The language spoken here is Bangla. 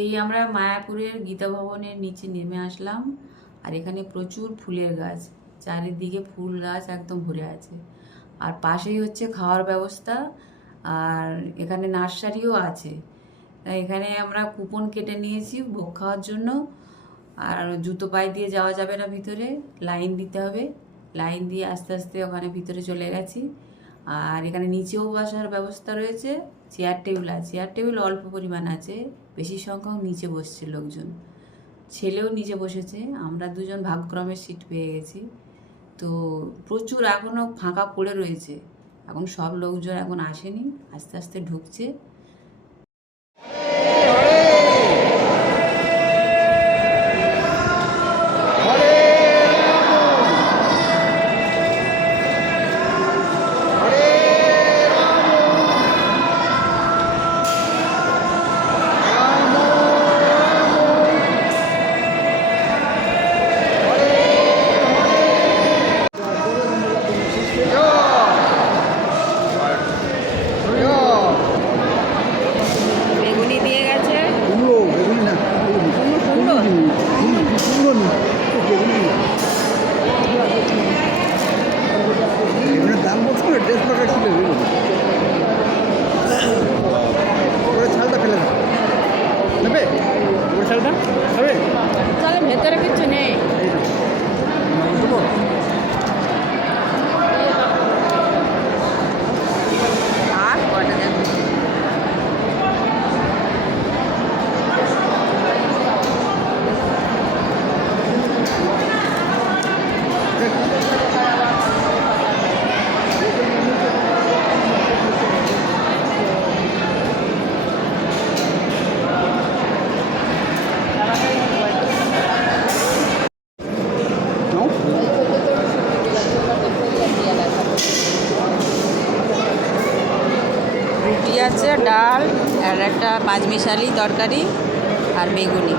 এই আমরা মায়াপুরের গীতা ভবনের নিচে নেমে আসলাম। আর এখানে প্রচুর ফুলের গাছ, চারিদিকে ফুল গাছ একদম ভরে আছে। আর পাশেই হচ্ছে খাওয়ার ব্যবস্থা, আর এখানে নার্সারিও আছে। তাই এখানে আমরা কুপন কেটে নিয়েছি ভোগ খাওয়ার জন্য। আর জুতো পায়ে দিয়ে যাওয়া যাবে না, ভিতরে লাইন দিতে হবে। লাইন দিয়ে আস্তে আস্তে ওখানে ভিতরে চলে গেছি। আর এখানে নিচেও বসার ব্যবস্থা রয়েছে, চেয়ার টেবিল আছে। চেয়ার টেবিল অল্প পরিমাণ আছে, বেশি সংখ্যক নিচে বসছে লোকজন। ছেলেও নিচে বসেছে, আমরা দুজন ভাগ্যক্রমে সিট পেয়ে গেছি। তো প্রচুর এখনও ফাঁকা পড়ে রয়েছে, এখন সব লোকজন এখন আসেনি, আস্তে আস্তে ঢুকছে। বেগুনি দিয়ে গেছে, দাম বলছো না, ড্রেস পাকা ছিল ওরা ছালটা ফেলে দাও, নেবে ওরা ছালটা হবে। তাহলে ভেতরে কিছু নেই। আর কয়টা দেন? রুটি আছে, ডাল আর একটা পাঁচমিশালি তরকারি আর বেগুনি।